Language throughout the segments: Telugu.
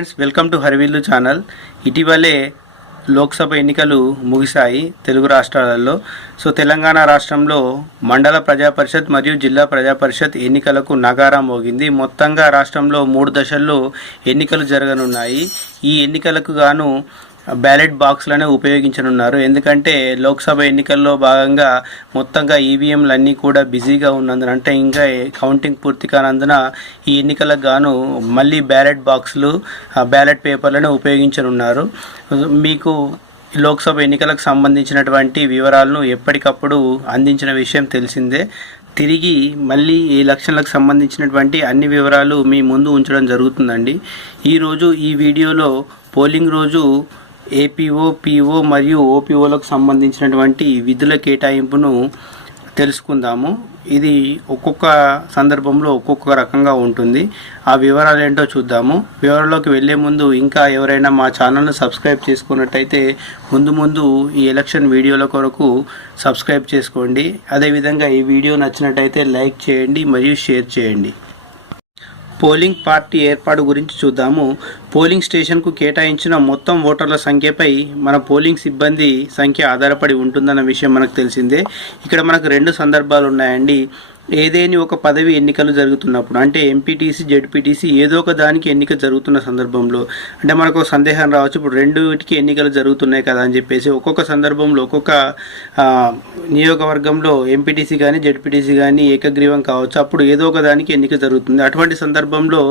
Friends, welcome to Harivillu channel. ఇటీవలే లోక్సభ ఎన్నికలు ముగిశాయి తెలుగు రాష్ట్రాలలో. సో తెలంగాణ రాష్ట్రంలో మండల ప్రజాపరిషత్ మరియు జిల్లా ప్రజాపరిషత్ ఎన్నికలకు నగారా మోగింది. మొత్తంగా రాష్ట్రంలో 3 దశల్లో ఎన్నికలు జరగనున్నాయి. ఈ ఎన్నికలకు గాను బ్యాలెట్ బాక్స్లనే ఉపయోగించనున్నారు. ఎందుకంటే లోక్సభ ఎన్నికల్లో భాగంగా మొత్తంగా ఈవీఎంలు అన్నీ కూడా బిజీగా ఉన్నందున, అంటే ఇంకా కౌంటింగ్ పూర్తి కానందున ఈ ఎన్నికలకు గాను మళ్ళీ బ్యాలెట్ బాక్సులు, బ్యాలెట్ పేపర్లను ఉపయోగించనున్నారు. మీకు లోక్సభ ఎన్నికలకు సంబంధించినటువంటి వివరాలను ఎప్పటికప్పుడు అందించిన విషయం తెలిసిందే. తిరిగి మళ్ళీ ఈ ఎలక్షన్లకు సంబంధించినటువంటి అన్ని వివరాలు మీ ముందు ఉంచడం జరుగుతుందండి. ఈరోజు ఈ వీడియోలో పోలింగ్ రోజు ఏపీఓ, పీఓ మరియు ఓపీఓలకు సంబంధించినటువంటి విధుల కేటాయింపును తెలుసుకుందాము. ఇది ఒక్కొక్క సందర్భంలో ఒక్కొక్క రకంగా ఉంటుంది. ఆ వివరాలు ఏంటో చూద్దాము. వివరాల్లోకి వెళ్లే ముందు ఇంకా ఎవరైనా మా ఛానల్ను సబ్స్క్రైబ్ చేసుకున్నట్టయితే ముందు ఈ ఎలక్షన్ వీడియోల కొరకు సబ్స్క్రైబ్ చేసుకోండి. అదేవిధంగా ఈ వీడియో నచ్చినట్టయితే లైక్ చేయండి మరియు షేర్ చేయండి. పోలింగ్ పార్టీ ఏర్పాటు గురించి చూద్దాము. పోలింగ్ స్టేషన్కు కేటాయించిన మొత్తం ఓటర్ల సంఖ్యపై మన పోలింగ్ సిబ్బంది సంఖ్య ఆధారపడి ఉంటుందన్న విషయం మనకు తెలిసిందే. ఇక్కడ మనకు 2 సందర్భాలు ఉన్నాయండి. ఏదేని ఒక పదవి ఎన్నికలు జరుగుతున్నప్పుడు, అంటే ఎంపీటీసీ, జెడ్పీటీసీ ఏదో ఒక దానికి ఎన్నిక జరుగుతున్న సందర్భంలో, అంటే మనకు సందేహం రావచ్చు, ఇప్పుడు 2టికి ఎన్నికలు జరుగుతున్నాయి కదా అని చెప్పేసి. ఒక్కొక్క సందర్భంలో ఒక్కొక్క నియోజకవర్గంలో ఎంపీటీసీ కానీ జెడ్పీటీసీ కానీ ఏకగ్రీవం కావచ్చు. అప్పుడు ఏదో ఒక దానికి ఎన్నిక జరుగుతుంది. అటువంటి సందర్భంలో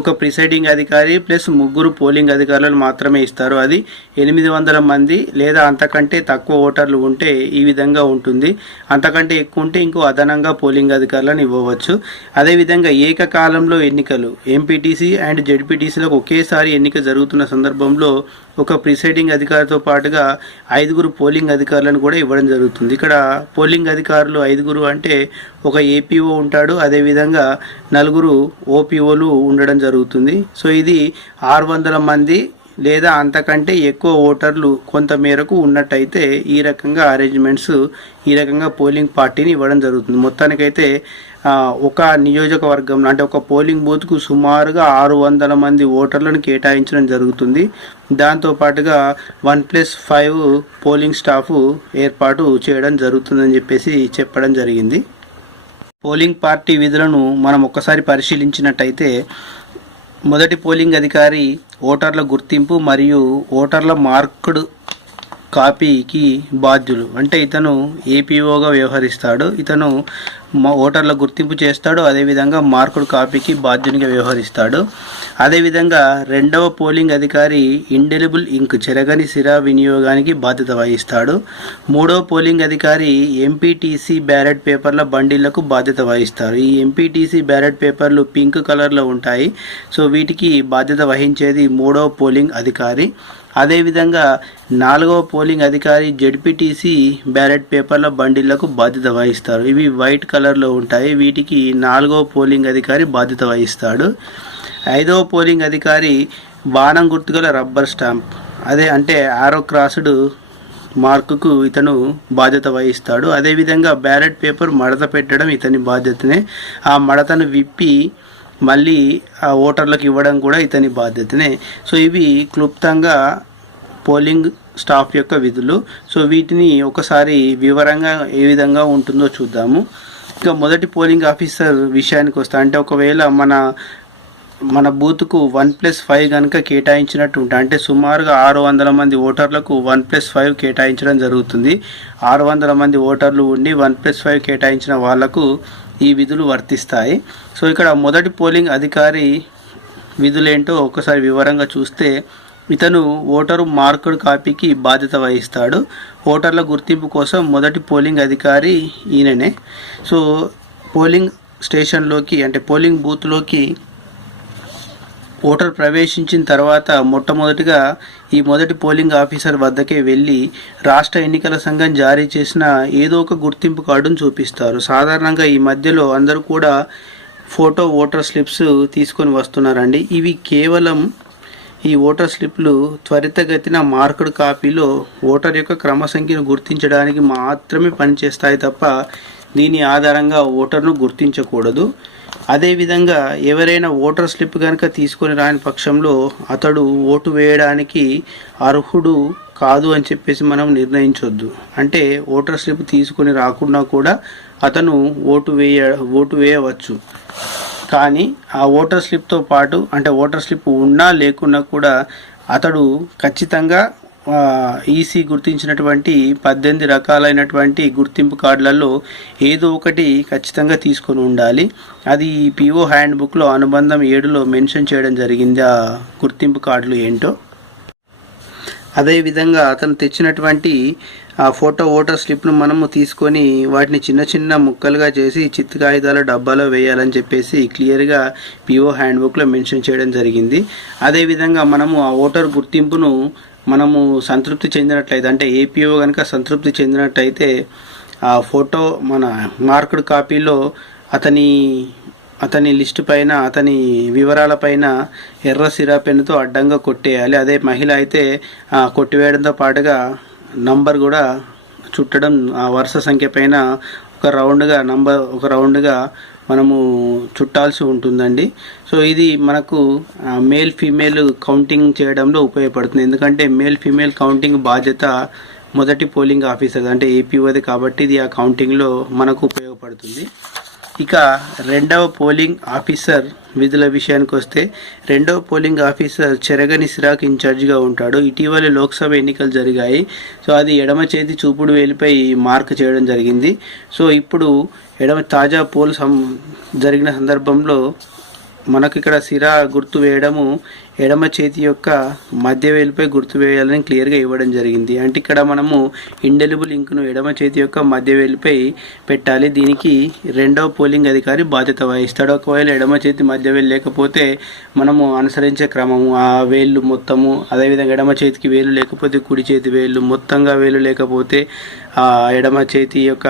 ఒక ప్రిసైడింగ్ అధికారి ప్లస్ 3 పోలింగ్ అధికారులను మాత్రమే ఇస్తారు. అది 800 మంది లేదా అంతకంటే తక్కువ ఓటర్లు ఉంటే ఈ విధంగా ఉంటుంది. అంతకంటే ఎక్కువ ఉంటే ఇంకో అదనంగా పోలింగ్ అధికారులను ఇవ్వవచ్చు. అదేవిధంగా ఏకకాలంలో ఎన్నికలు, ఎంపీటీసీ అండ్ జెడ్పీటీసీలకు ఒకేసారి ఎన్నిక జరుగుతున్న సందర్భంలో ఒక ప్రిసైడింగ్ అధికారితో పాటుగా 5 పోలింగ్ అధికారులను కూడా ఇవ్వడం జరుగుతుంది. ఇక్కడ పోలింగ్ అధికారులు 5 అంటే ఒక ఏపీఓ ఉంటాడు, అదేవిధంగా 4 ఓపీఓలు ఉండడం జరుగుతుంది. సో ఇది 600 మంది లేదా అంతకంటే ఎక్కువ ఓటర్లు కొంత మేరకు ఉన్నట్టయితే ఈ రకంగా అరేంజ్మెంట్స్, ఈ రకంగా పోలింగ్ పార్టీని ఇవ్వడం జరుగుతుంది. మొత్తానికైతే ఒక నియోజకవర్గంలో, అంటే ఒక పోలింగ్ బూత్కు సుమారుగా 600 మంది ఓటర్లను కేటాయించడం జరుగుతుంది. దాంతోపాటుగా 1+5 పోలింగ్ స్టాఫ్ ఏర్పాటు చేయడం జరుగుతుందని చెప్పేసి చెప్పడం జరిగింది. పోలింగ్ పార్టీ విధులను మనం ఒక్కసారి పరిశీలించినట్టయితే, మొదటి పోలింగ్ అధికారి ఓటర్ల గుర్తింపు మరియు ఓటర్ల మార్క్డ్ కాపీకి బాధ్యులు. అంటే ఇతను ఏపీఓగా వ్యవహరిస్తాడు. ఇతను ఓటర్ల గుర్తింపు చేస్తాడు, అదేవిధంగా మార్కుడు కాపీకి బాధ్యునిగా వ్యవహరిస్తాడు. అదేవిధంగా 2వ పోలింగ్ అధికారి ఇండెలిబుల్ ఇంక్, చెరగని సిరా వినియోగానికి బాధ్యత వహిస్తాడు. 3వ పోలింగ్ అధికారి ఎంపీటీసీ బ్యాలెట్ పేపర్ల బండిళ్లకు బాధ్యత వహిస్తారు. ఈ ఎంపీటీసీ బ్యాలెట్ పేపర్లు పింక్ కలర్లో ఉంటాయి. సో వీటికి బాధ్యత వహించేది 3వ పోలింగ్ అధికారి. అదేవిధంగా 4వ పోలింగ్ అధికారి జెడ్పీటీసీ బ్యాలెట్ పేపర్ల బండిళ్లకు బాధ్యత వహిస్తారు. ఇవి వైట్ కలర్లో ఉంటాయి. వీటికి 4వ పోలింగ్ అధికారి బాధ్యత వహిస్తాడు. 5వ పోలింగ్ అధికారి బాణం గుర్తుగల రబ్బర్ స్టాంప్, అదే అంటే ఆరో క్రాస్డ్ మార్కుకు ఇతను బాధ్యత వహిస్తాడు. అదేవిధంగా బ్యాలెట్ పేపర్ మడత పెట్టడం ఇతని బాధ్యతనే. ఆ మడతను విప్పి మళ్ళీ ఆ ఓటర్లకు ఇవ్వడం కూడా ఇతని బాధ్యతనే. సో ఇవి క్లుప్తంగా పోలింగ్ స్టాఫ్ యొక్క విధులు. సో వీటిని ఒకసారి వివరంగా ఏ విధంగా ఉంటుందో చూద్దాము. ఇక మొదటి పోలింగ్ ఆఫీసర్ విషయానికి వస్తే, అంటే ఒకవేళ మన బూత్కు 1+5 కనుక కేటాయించినట్టు ఉంటే, అంటే సుమారుగా 600 మంది ఓటర్లకు 1+5 కేటాయించడం జరుగుతుంది. 600 మంది ఓటర్లు ఉండి 1+5 కేటాయించిన వాళ్లకు ఈ విధులు వర్తిస్తాయి. సో ఇక్కడ మొదటి పోలింగ్ అధికారి విధులేంటో ఒకసారి వివరంగా చూస్తే, ఇతను ఓటరు మార్కుడు కాపీకి బాధ్యత వహిస్తాడు. ఓటర్ల గుర్తింపు కోసం మొదటి పోలింగ్ అధికారి ఈయననే. సో పోలింగ్ స్టేషన్లోకి, అంటే పోలింగ్ బూత్లోకి ఓటర్ ప్రవేశించిన తర్వాత మొట్టమొదటిగా ఈ మొదటి పోలింగ్ ఆఫీసర్ వద్దకే వెళ్ళి రాష్ట్ర ఎన్నికల సంఘం జారీ చేసిన ఏదో ఒక గుర్తింపు కార్డును చూపిస్తారు. సాధారణంగా ఈ మధ్యలో అందరూ కూడా ఫోటో ఓటర్ స్లిప్స్ తీసుకొని వస్తున్నారండి. ఇవి కేవలం ఈ ఓటర్ స్లిప్లు త్వరితగతిన మార్కుడు కాపీలో ఓటర్ యొక్క క్రమ సంఖ్యను గుర్తించడానికి మాత్రమే పనిచేస్తాయి తప్ప దీని ఆధారంగా ఓటర్ను గుర్తించకూడదు. అదేవిధంగా ఎవరైనా ఓటర్ స్లిప్ కనుక తీసుకొని రాని పక్షంలో అతడు ఓటు వేయడానికి అర్హుడు కాదు అని చెప్పేసి మనం నిర్ణయించవద్దు. అంటే ఓటర్ స్లిప్ తీసుకొని రాకుండా కూడా అతను ఓటు వేయవచ్చు. కానీ ఆ ఓటర్ స్లిప్తో పాటు అంటే ఓటర్ స్లిప్ ఉన్నా లేకున్నా కూడా అతడు ఖచ్చితంగా ఈసీ గుర్తించినటువంటి 18 రకాలైనటువంటి గుర్తింపు కార్డులలో ఏదో ఒకటి ఖచ్చితంగా తీసుకొని ఉండాలి. అది పిఓ హ్యాండ్ బుక్లో అనుబంధం 7లో మెన్షన్ చేయడం జరిగింది ఆ గుర్తింపు కార్డులు ఏంటో. అదేవిధంగా అతను తెచ్చినటువంటి ఆ ఫోటో ఓటర్ స్లిప్ను మనము తీసుకొని వాటిని చిన్న చిన్న ముక్కలుగా చేసి చిత్తు కాగితాల డబ్బాలో వేయాలని చెప్పేసి క్లియర్గా పిఓ హ్యాండ్ బుక్లో మెన్షన్ చేయడం జరిగింది. అదేవిధంగా మనము ఆ ఓటర్ గుర్తింపును మనము సంతృప్తి చెందినట్లయితే అంటే ఏపీఓ కనుక సంతృప్తి చెందినట్లయితే ఆ ఫోటో మన మార్క్డ్ కాపీలో అతని లిస్టు పైన అతని వివరాల పైన ఎర్ర సిరా పెన్నుతో అడ్డంగా కొట్టేయాలి. అదే మహిళ అయితే కొట్టివేయడంతో పాటుగా నంబర్ కూడా చుట్టడం ఆ వరుస సంఖ్య పైన ఒక రౌండ్గా మనము చుట్టాల్సి ఉంటుందండి. సో ఇది మనకు మేల్ ఫీమేల్ కౌంటింగ్ చేయడంలో ఉపయోగపడుతుంది. ఎందుకంటే మేల్ ఫీమేల్ కౌంటింగ్ బాధ్యత మొదటి పోలింగ్ ఆఫీసర్ అంటే ఏపీఓది కాబట్టి ఇది ఆ కౌంటింగ్లో మనకు ఉపయోగపడుతుంది. ఇక రెండవ పోలింగ్ ఆఫీసర్ విధుల విషయానికి వస్తే రెండవ పోలింగ్ ఆఫీసర్ చెరగని సిరాక్ ఇన్ఛార్జిగా ఉంటాడు. ఇటీవల లోక్సభ ఎన్నికలు జరిగాయి. సో అది ఎడమ చేతి చూపుడు వేలిపై మార్క్ చేయడం జరిగింది. సో ఇప్పుడు తాజా పోల్ జరిగిన సందర్భంలో మనకు ఇక్కడ సిరా గుర్తు వేయడము ఎడమ చేతి యొక్క మధ్య వేలుపై గుర్తు వేయాలని క్లియర్గా ఇవ్వడం జరిగింది. అంటే ఇక్కడ మనము ఇండెలిబుల్ ఇంకును ఎడమ చేతి యొక్క మధ్య వేలుపై పెట్టాలి. దీనికి రెండవ పోలింగ్ అధికారి బాధ్యత వహిస్తాడు. ఒకవేళ ఎడమ చేతి మధ్య వేలు లేకపోతే మనము అనుసరించే క్రమము ఆ వేళ్ళు మొత్తము, అదేవిధంగా ఎడమ చేతికి వేలు లేకపోతే కుడి చేతి వేళ్ళు, మొత్తంగా వేలు లేకపోతే ఎడమ చేతి యొక్క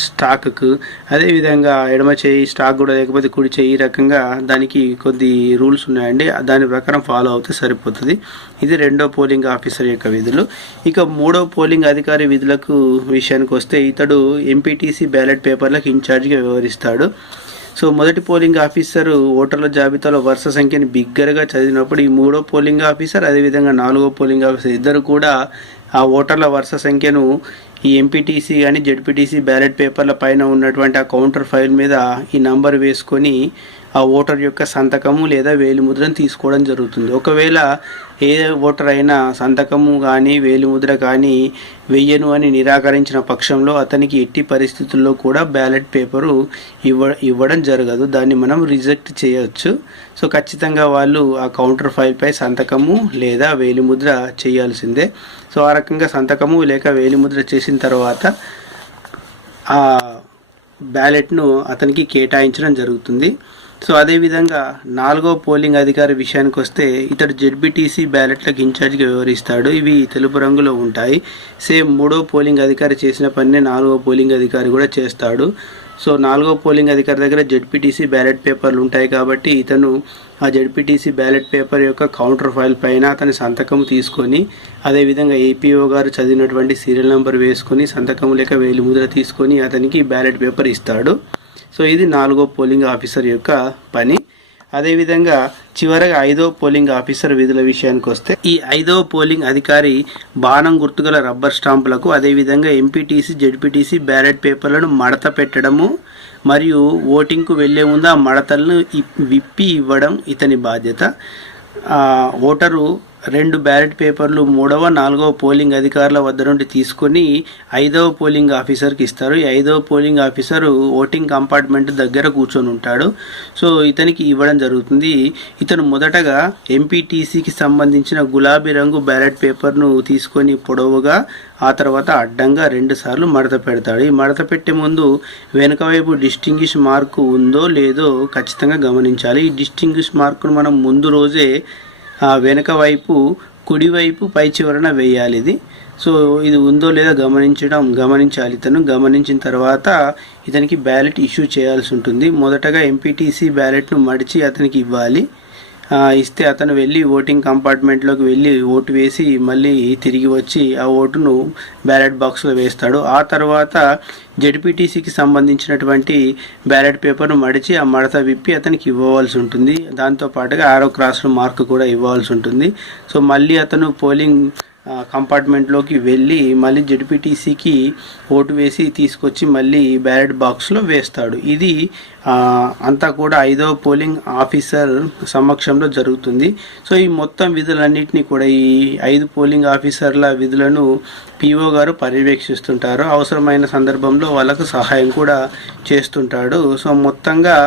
స్టాక్కు, అదేవిధంగా ఎడమ చేయి స్టాక్ కూడా లేకపోతే కుడి చేయి, ఈ రకంగా దానికి కొద్ది రూల్స్ ఉన్నాయండి. దాని ప్రకారం ఫాలో అవుతే సరిపోతుంది. ఇది రెండో పోలింగ్ ఆఫీసర్ యొక్క విధులు. ఇక మూడో పోలింగ్ అధికారి విధులకు విషయానికి వస్తే ఇతడు ఎంపీటీసీ బ్యాలెట్ పేపర్లకు ఇన్ఛార్జిగా వ్యవహరిస్తాడు. సో మొదటి పోలింగ్ ఆఫీసర్ ఓటర్ల జాబితాలో వరుస సంఖ్యని బిగ్గరగా చదివినప్పుడు ఈ మూడో పోలింగ్ ఆఫీసర్ అదేవిధంగా నాలుగో పోలింగ్ ఆఫీసర్ ఇద్దరు కూడా ఆ ఓటర్ల వరుస సంఖ్యను ఈ ఎంపీటీసీ కానీ జెడ్పీటీసీ బ్యాలెట్ పేపర్ల పైన ఉన్నటువంటి ఆ కౌంటర్ ఫైల్ మీద ఈ నంబర్ వేసుకొని ఆ ఓటర్ యొక్క సంతకము లేదా వేలిముద్రను తీసుకోవడం జరుగుతుంది. ఒకవేళ ఏ ఓటర్ అయినా సంతకము కానీ వేలిముద్ర కానీ వెయ్యను అని నిరాకరించిన పక్షంలో అతనికి ఎట్టి పరిస్థితుల్లో కూడా బ్యాలెట్ పేపరు ఇవ్వడం జరగదు. దాన్ని మనం రిజెక్ట్ చేయవచ్చు. సో ఖచ్చితంగా వాళ్ళు ఆ కౌంటర్ ఫైల్పై సంతకము లేదా వేలిముద్ర చేయాల్సిందే. సో ఆ రకంగా సంతకము లేక వేలిముద్ర చేసిన తర్వాత ఆ బ్యాలెట్ను అతనికి కేటాయించడం జరుగుతుంది. సో అదేవిధంగా నాలుగో పోలింగ్ అధికారి విషయానికి వస్తే ఇతడు జెడ్బీటీసీ బ్యాలెట్లకు ఇన్ఛార్జ్గా వ్యవహరిస్తాడు. ఇవి తెలుపు రంగులో ఉంటాయి. సేమ్ మూడో పోలింగ్ అధికారి చేసిన పనిని నాలుగో పోలింగ్ అధికారి కూడా చేస్తాడు. సో నాలుగో పోలింగ్ అధికారి దగ్గర జెడ్పీటీసీ బ్యాలెట్ పేపర్లు ఉంటాయి కాబట్టి ఇతను ఆ జెడ్పీటీసీ బ్యాలెట్ పేపర్ యొక్క కౌంటర్ ఫైల్ పైన అతని సంతకం తీసుకొని అదేవిధంగా ఏపీఓ గారు చదివినటువంటి సీరియల్ నెంబర్ వేసుకొని సంతకం లేక వేలిముద్ర తీసుకొని అతనికి బ్యాలెట్ పేపర్ ఇస్తాడు. సో ఇది నాలుగో పోలింగ్ ఆఫీసర్ యొక్క పని. అదేవిధంగా చివరగా ఐదో పోలింగ్ ఆఫీసర్ విధుల విషయానికి వస్తే ఈ ఐదో పోలింగ్ అధికారి బాణం గుర్తుగల రబ్బర్ స్టాంపులకు అదేవిధంగా ఎంపీటీసీ జెడ్పీటీసీ బ్యాలెట్ పేపర్లను మడత పెట్టడము మరియు ఓటింగ్కు వెళ్లే ముందు ఆ మడతలను విప్పి ఇవ్వడం ఇతని బాధ్యత. ఓటరు 2 బ్యాలెట్ పేపర్లు 3వ 4వ పోలింగ్ అధికారుల వద్ద నుండి తీసుకొని 5వ పోలింగ్ ఆఫీసర్కి ఇస్తారు. ఈ 5వ పోలింగ్ ఆఫీసరు ఓటింగ్ కంపార్ట్మెంట్ దగ్గర కూర్చొని ఉంటాడు. సో ఇతనికి ఇవ్వడం జరుగుతుంది. ఇతను మొదటగా ఎంపీటీసీకి సంబంధించిన గులాబీ రంగు బ్యాలెట్ పేపర్ను తీసుకొని పొడవుగా ఆ తర్వాత అడ్డంగా 2 సార్లు మడత పెడతాడు. ఈ మడత పెట్టే ముందు వెనుక వైపు డిస్టింగ్విష్ మార్కు ఉందో లేదో ఖచ్చితంగా గమనించాలి. ఈ డిస్టింగ్విష్ మార్కును మనం ముందు రోజే వెనుక వైపు కుడివైపు పై చివరన వేయాలి. సో ఇది ఉందో లేదో గమనించాలి. ఇతను గమనించిన తర్వాత ఇతనికి బ్యాలెట్ ఇష్యూ చేయాల్సి ఉంటుంది. మొదటగా ఎంపీటీసీ బ్యాలెట్ను మడిచి అతనికి ఇవ్వాలి. ఇస్తే అతను వెళ్ళి ఓటింగ్ కంపార్ట్మెంట్లోకి వెళ్ళి ఓటు వేసి మళ్ళీ తిరిగి వచ్చి ఆ ఓటును బ్యాలెట్ బాక్స్లో వేస్తాడు. ఆ తర్వాత జెడ్పీటీసీకి సంబంధించినటువంటి బ్యాలెట్ పేపర్ను మడిచి ఆ మడత విప్పి అతనికి ఇవ్వవలసి ఉంటుంది. దాంతోపాటుగా ఆరో క్రాస్ మార్క్ కూడా ఇవ్వాల్సి ఉంటుంది. సో మళ్ళీ అతను పోలింగ్ కంపార్ట్మెంట్లోకి వెళ్ళి మళ్ళీ జెడ్పీటీసీకి ఓటు వేసి తీసుకొచ్చి మళ్ళీ బ్యాలెట్ బాక్స్లో వేస్తాడు. ఇది అంతా కూడా 5వ పోలింగ్ ఆఫీసర్ సమక్షంలో జరుగుతుంది. సో ఈ మొత్తం విధులన్నింటినీ కూడా ఈ 5 పోలింగ్ ఆఫీసర్ల విధులను పిఓ గారు పర్యవేక్షిస్తుంటారు. అవసరమైన సందర్భంలో వాళ్ళకు సహాయం కూడా చేస్తుంటాడు. సో మొత్తంగా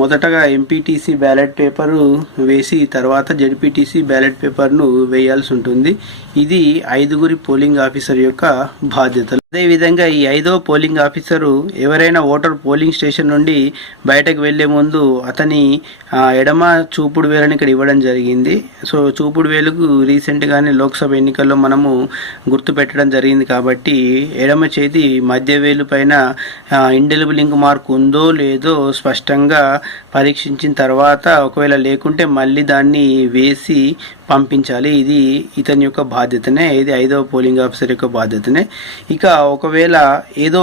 మొదటగా ఎంపీటీసీ బ్యాలెట్ పేపరు వేసి తర్వాత జెడ్పీటీసీ బ్యాలెట్ పేపర్ను వేయాల్సి ఉంటుంది. ఇది 5గురి పోలింగ్ ఆఫీసర్ యొక్క బాధ్యతలు. అదేవిధంగా ఈ 5వ పోలింగ్ ఆఫీసరు ఎవరైనా ఓటర్ పోలింగ్ స్టేషన్ నుండి బయటకు వెళ్లే ముందు అతని ఎడమ చూపుడు వేలని ఇక్కడ ఇవ్వడం జరిగింది. సో చూపుడు వేలుకు రీసెంట్గానే లోక్సభ ఎన్నికల్లో మనము గుర్తు పెట్టడం జరిగింది కాబట్టి ఎడమ చేతి మధ్య వేలు పైన ఇండెలిబుల్ ఇంక్ మార్క్ ఉందో లేదో స్పష్టంగా పరీక్షించిన తర్వాత ఒకవేళ లేకుంటే మళ్ళీ దాన్ని వేసి పంపించాలి. ఇది ఇతని యొక్క బాధ్యతనే. ఇది 5వ పోలింగ్ ఆఫీసర్ యొక్క బాధ్యతనే. ఇక ఒకవేళ ఏదో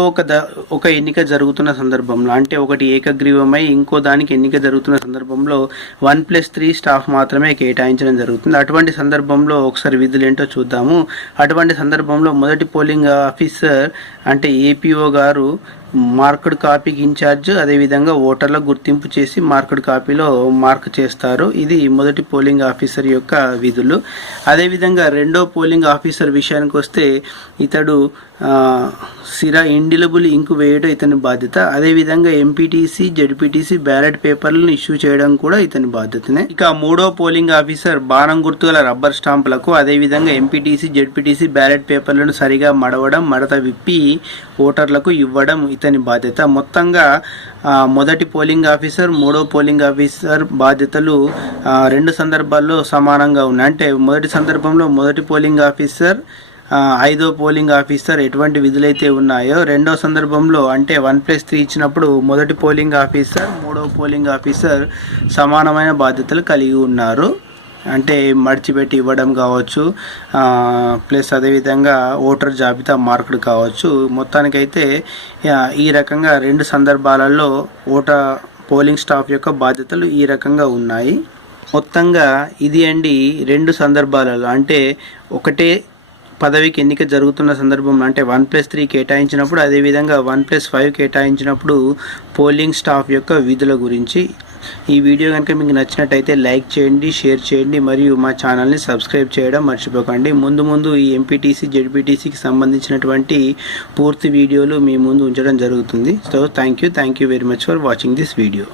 ఒక ఎన్నిక జరుగుతున్న సందర్భంలో అంటే ఒకటి ఏకగ్రీవమై ఇంకో దానికి ఎన్నిక జరుగుతున్న సందర్భంలో 1+3 స్టాఫ్ మాత్రమే కేటాయించడం జరుగుతుంది. అటువంటి సందర్భంలో ఒకసారి విధులు ఏంటో చూద్దాము. అటువంటి సందర్భంలో మొదటి పోలింగ్ ఆఫీసర్ అంటే ఏపీఓ గారు మార్క్డ్ కాపీకి ఇన్ఛార్జ్, అదేవిధంగా ఓటర్ల గుర్తింపు చేసి మార్క్డ్ కాపీలో మార్క్ చేస్తారు. ఇది మొదటి పోలింగ్ ఆఫీసర్ యొక్క విధులు. అదేవిధంగా రెండో పోలింగ్ ఆఫీసర్ విషయానికి వస్తే ఇతడు ఇండిలబుల్ ఇంకు వేయడం ఇతని బాధ్యత. అదేవిధంగా ఎంపీటీసీ జెడ్పీటీసీ బ్యాలెట్ పేపర్లను ఇష్యూ చేయడం కూడా ఇతని బాధ్యతనే. ఇక మూడో పోలింగ్ ఆఫీసర్ బాణం గుర్తుగల రబ్బర్ స్టాంపులకు అదేవిధంగా ఎంపీటీసీ జెడ్పీటీసీ బ్యాలెట్ పేపర్లను సరిగా మడవడం, మడత విప్పి ఓటర్లకు ఇవ్వడం ఇతని బాధ్యత. మొత్తంగా మొదటి పోలింగ్ ఆఫీసర్ మూడో పోలింగ్ ఆఫీసర్ బాధ్యతలు 2 సందర్భాల్లో సమానంగా ఉన్నాయి. అంటే మొదటి సందర్భంలో మొదటి పోలింగ్ ఆఫీసర్ 5వ పోలింగ్ ఆఫీసర్ ఎటువంటి విధులైతే ఉన్నాయో రెండో సందర్భంలో అంటే 1+3 ఇచ్చినప్పుడు మొదటి పోలింగ్ ఆఫీసర్ మూడవ పోలింగ్ ఆఫీసర్ సమానమైన బాధ్యతలు కలిగి ఉన్నారు. అంటే మడిచిపెట్టి ఇవ్వడం కావచ్చు, ప్లస్ అదేవిధంగా ఓటర్ జాబితా మార్కుడు కావచ్చు. మొత్తానికైతే ఈ రకంగా 2 సందర్భాలలో పోలింగ్ స్టాఫ్ యొక్క బాధ్యతలు ఈ రకంగా ఉన్నాయి. మొత్తంగా ఇది 2 సందర్భాలలో అంటే ఒకటే పదవికి ఎన్నిక జరుగుతున్న సందర్భంలో అంటే 1+3 కేటాయించినప్పుడు, అదేవిధంగా 1+5 కేటాయించినప్పుడు పోలింగ్ స్టాఫ్ యొక్క విధుల గురించి. ఈ వీడియో కనుక మీకు నచ్చినట్టయితే లైక్ చేయండి, షేర్ చేయండి మరియు మా ఛానల్ని సబ్స్క్రైబ్ చేయడం మర్చిపోకండి. ముందు ఈ ఎంపీటీసీ జెడ్పీటీసీకి సంబంధించినటువంటి పూర్తి వీడియోలు మీ ముందు ఉంచడం జరుగుతుంది. So thank you very much for watching this video.